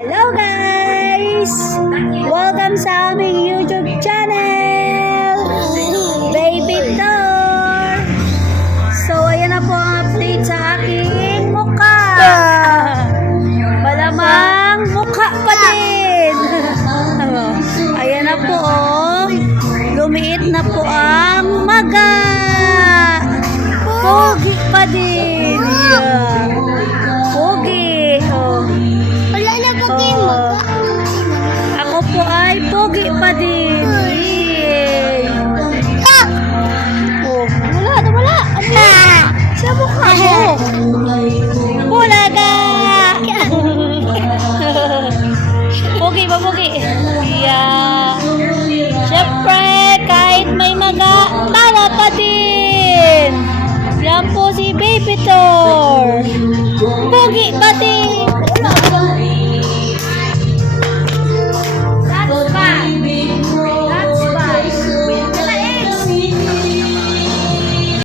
Hello guys! Welcome sa aming YouTube channel! Baby Tor! So, ayan na po ang update sa aking mukha! Malamang mukha pa din! Ayan na po oh! Lumiit na po ang maga! Pogi pa din! Yeah. Pogi! Oh. Ako po ay pogi pa din. Oh, wala. Sa mukha mo. Bulaga. Pogi ba, pogi? Yeah. Siyempre, kahit may maga, tala pa din. Yan po si Baby Tor. Pogi pa din.